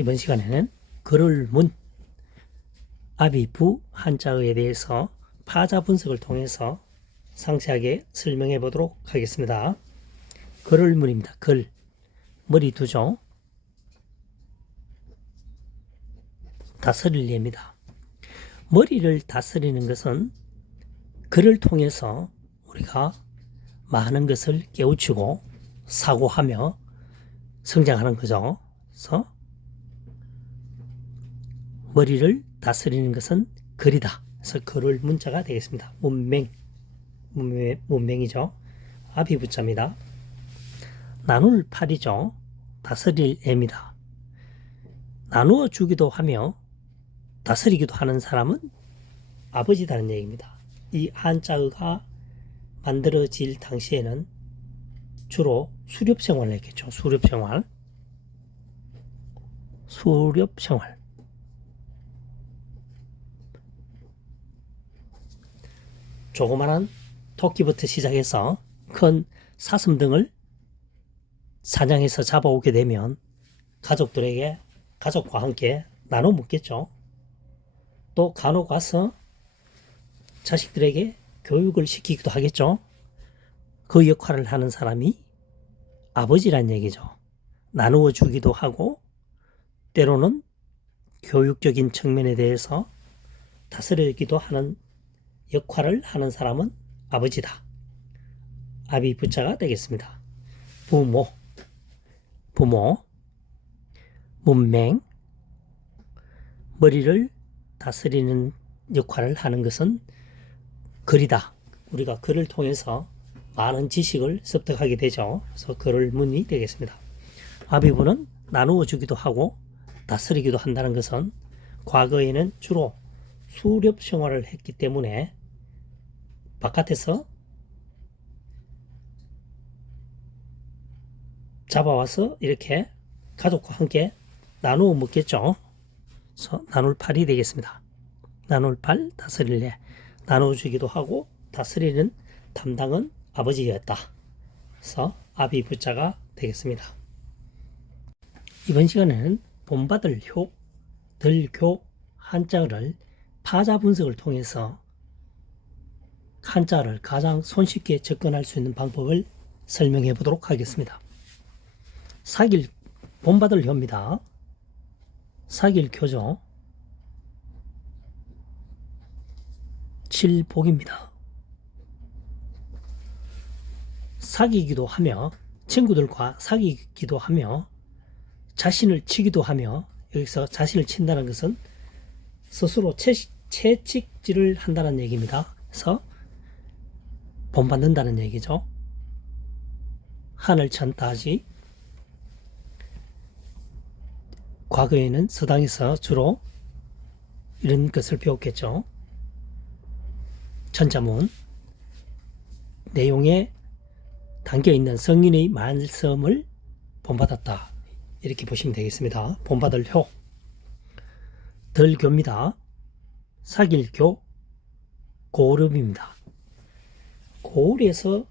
이번 시간에는 글을 문, 아비, 부 한자어에 대해서 파자 분석을 통해서 상세하게 설명해 보도록 하겠습니다. 글을 문입니다. 글, 머리 두죠. 다스릴 예입니다. 머리를 다스리는 것은 글을 통해서 우리가 많은 것을 깨우치고 사고하며 성장하는 거죠. 그래서 머리를 다스리는 것은 글이다. 그래서 글을 문자가 되겠습니다. 문맹이죠. 아비 부자입니다. 나눌 팔이죠. 다스릴 애입니다. 나누어 주기도 하며 다스리기도 하는 사람은 아버지다는 얘기입니다. 이 한자어가 만들어질 당시에는 주로 수렵 생활을 했겠죠. 수렵 생활. 조그만한 토끼부터 시작해서 큰 사슴 등을 사냥해서 잡아오게 되면 가족과 함께 나눠 먹겠죠. 또 간혹 와서 자식들에게 교육을 시키기도 하겠죠. 그 역할을 하는 사람이 아버지란 얘기죠. 나누어 주기도 하고 때로는 교육적인 측면에 대해서 다스리기도 하는 역할을 하는 사람은 아버지다. 아비 부자가 되겠습니다. 부모, 문맹, 머리를 다스리는 역할을 하는 것은 글이다. 우리가 글을 통해서 많은 지식을 습득하게 되죠. 그래서 글을 문이 되겠습니다. 아비부는 나누어 주기도 하고 다스리기도 한다는 것은 과거에는 주로 수렵 생활을 했기 때문에 바깥에서 잡아와서 이렇게 가족과 함께 나누어 먹겠죠. 그래서 나눌 팔이 되겠습니다. 나눌 팔, 다스릴래. 나누어 주기도 하고 다스리는 담당은 아버지였다. 그래서 아비 부자가 되겠습니다. 이번 시간에는 본받을 효, 들교, 한자어를 파자 분석을 통해서 한자어를 가장 손쉽게 접근할 수 있는 방법을 설명해 보도록 하겠습니다. 본받을 효입니다. 사길교죠. 칠복입니다. 사귀기도 하며 친구들과 사귀기도 하며 자신을 치기도 하며 여기서 자신을 친다는 것은 스스로 채찍질을 한다는 얘기입니다. 그래서 본받는다는 얘기죠. 한을 천다지. 과거에는 서당에서 주로 이런 것을 배웠겠죠. 천자문 내용에 담겨있는 성인의 말씀을 본받았다. 이렇게 보시면 되겠습니다. 본받을 효. 덜교입니다. 사길교, 고름입니다. 고을에서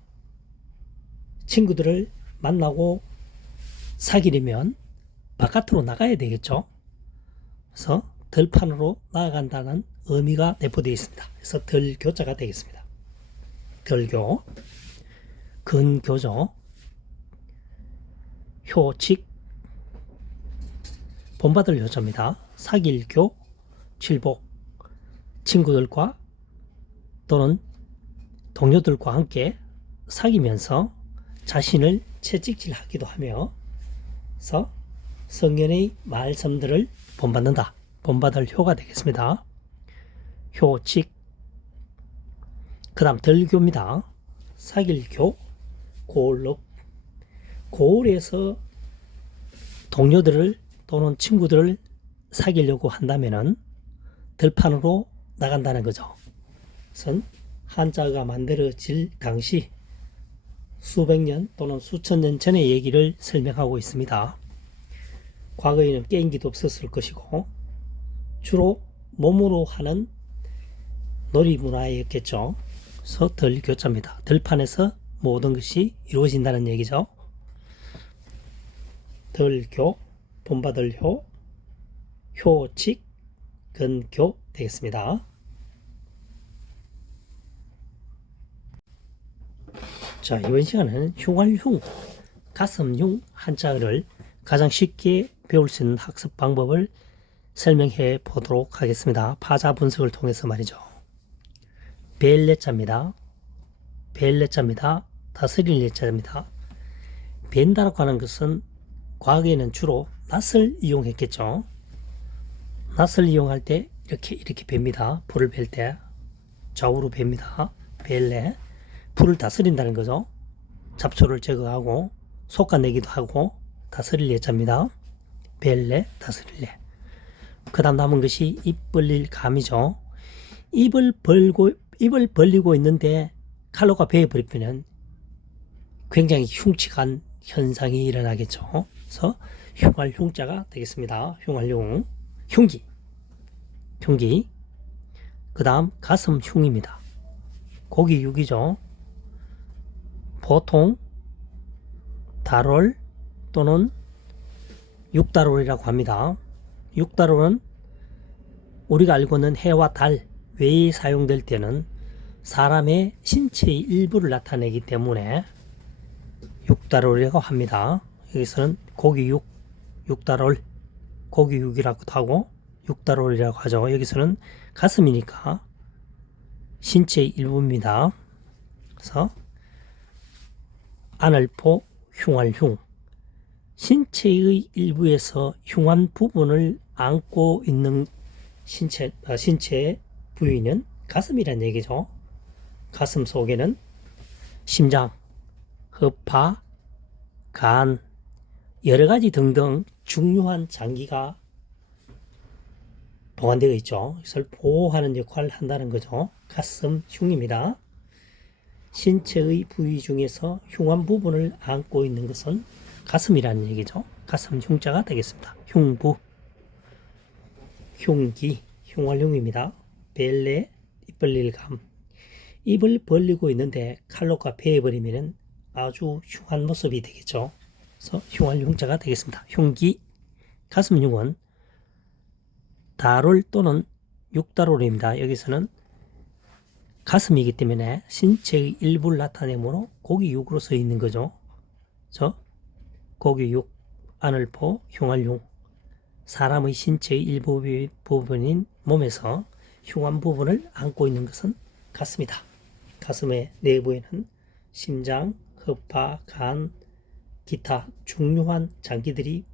친구들을 만나고 사귀려면 바깥으로 나가야 되겠죠. 그래서 덜판으로 나아간다는 의미가 내포되어 있습니다. 그래서 덜교자가 되겠습니다. 덜교, 근교죠. 효칙, 본받을 효자입니다. 사길교, 칠복, 친구들과 또는 동료들과 함께 사귀면서 자신을 채찍질하기도 하며 그래서 성현의 말씀들을 본받는다. 본받을 효가 되겠습니다. 효칙. 그 다음 덜교입니다. 사길교, 고을록. 고을에서 동료들을 또는 친구들을 사귀려고 한다면은 들판으로 나간다는 거죠. 그것은 한자가 만들어질 당시 수백 년 또는 수천 년 전의 얘기를 설명하고 있습니다. 과거에는 게임기도 없었을 것이고 주로 몸으로 하는 놀이 문화였겠죠. 그래서 덜교자입니다. 들판에서 모든 것이 이루어진다는 얘기죠. 덜교, 본받을 효, 효칙, 근교 되겠습니다. 자, 이번 시간에는 흉활흉, 가슴흉 한자어를 가장 쉽게 배울 수 있는 학습 방법을 설명해 보도록 하겠습니다. 파자 분석을 통해서 말이죠. 벨레자입니다. 벨레자입니다. 다스릴 레자입니다. 벤다라고 하는 것은 과거에는 주로 낫을 이용했겠죠. 낫을 이용할 때 이렇게 뱀니다. 불을 벨 때 좌우로 뱀니다. 벨레. 불을 다스린다는 거죠. 잡초를 제거하고 솎아내기도 하고 다스릴 예자입니다. 벨레, 다스릴래. 그 다음 남은 것이 입 벌릴 감이죠. 입을 벌리고 있는데 칼로가 베어버리면 굉장히 흉측한 현상이 일어나겠죠. 그래서 흉할 흉자가 되겠습니다. 흉할 흉기. 그 다음 가슴 흉입니다. 고기 육이죠. 보통 다롤 또는 육다롤이라고 합니다. 육다롤은 우리가 알고 있는 해와 달 외에 사용될 때는 사람의 신체의 일부를 나타내기 때문에 육다롤이라고 합니다. 여기서는 고기육, 육다롤, 고기육이라고도 하고 육다롤이라고 하죠. 여기서는 가슴이니까 신체의 일부입니다. 그래서 안을포, 흉활흉, 신체의 일부에서 흉한 부분을 안고 있는 신체 부위는 가슴이란 얘기죠. 가슴 속에는 심장, 허파, 간, 여러가지 등등 중요한 장기가 보관되어 있죠. 이것을 보호하는 역할을 한다는 거죠. 가슴 흉입니다. 신체의 부위 중에서 흉한 부분을 안고 있는 것은 가슴이라는 얘기죠. 가슴 흉자가 되겠습니다. 흉부, 흉기, 흉활흉입니다. 벨레, 입 벌릴 감. 입을 벌리고 있는데 칼로가 베어버리면 아주 흉한 모습이 되겠죠. 그래서 흉활흉자가 되겠습니다. 흉기, 가슴흉은 다롤 또는 육다롤입니다. 여기서는 가슴이기 때문에 신체의 일부를 나타내므로 고기육으로 써 있는 거죠. 고기육, 안을포, 흉활흉. 사람의 신체의 일부 부분인 몸에서 흉한 부분을 안고 있는 것은 가슴이다. 가슴의 내부에는 심장, 허파, 간, 기타 중요한 장기들이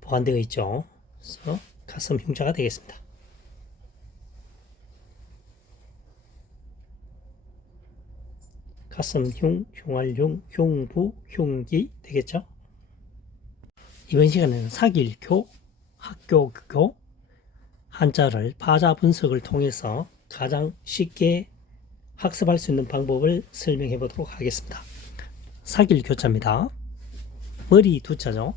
보관되어 있죠. 그래서 가슴 흉자가 되겠습니다. 가슴흉, 흉활흉, 흉부, 흉기 되겠죠. 이번 시간에는 사길교, 학교교, 한자를 파자 분석을 통해서 가장 쉽게 학습할 수 있는 방법을 설명해 보도록 하겠습니다. 사길교자입니다. 머리 두자죠.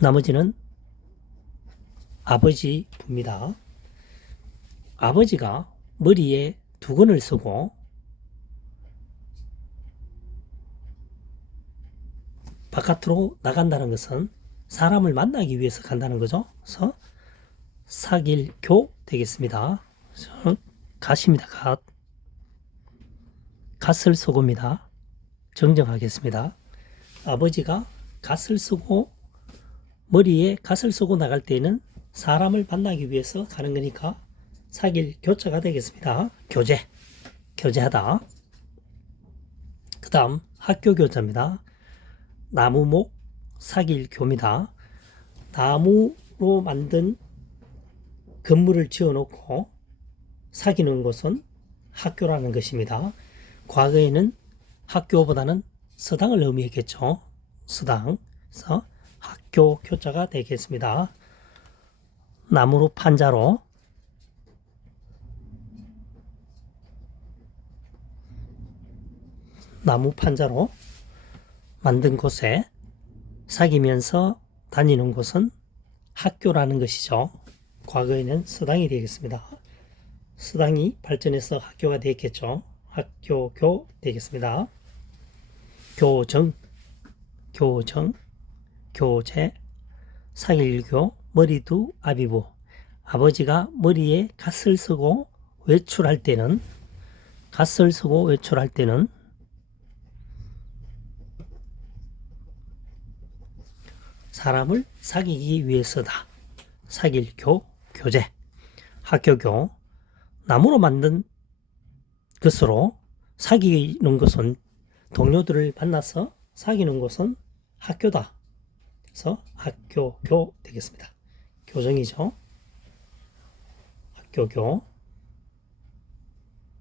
나머지는 아버지 부입니다. 아버지가 머리에 두건을 쓰고 바깥으로 나간다는 것은 사람을 만나기 위해서 간다는 거죠. 그래서 사길교 되겠습니다. 갓입니다. 갓을 쓰고입니다. 정정하겠습니다. 아버지가 갓을 쓰고 머리에 갓을 쓰고 나갈 때는 사람을 만나기 위해서 가는 거니까 사길교자가 되겠습니다. 교제하다. 그 다음 학교교자입니다. 나무목 사길교입니다. 나무로 만든 건물을 지어놓고 사귀는 곳은 학교라는 것입니다. 과거에는 학교보다는 서당을 의미했겠죠. 서당. 그래서 학교 교자가 되겠습니다. 나무로 판자로 만든 곳에 사귀면서 다니는 곳은 학교라는 것이죠. 과거에는 서당이 되겠습니다. 서당이 발전해서 학교가 되겠죠. 학교교 되겠습니다. 교정, 교제, 사길교 머리두 아비부. 아버지가 머리에 갓을 쓰고 외출할 때는 사람을 사귀기 위해서다. 사길교 교재. 학교교 나무로 만든 것으로 사귀는 것은 동료들을 만나서 사귀는 것은 학교다. 그래서 학교교 되겠습니다. 교정이죠. 학교교.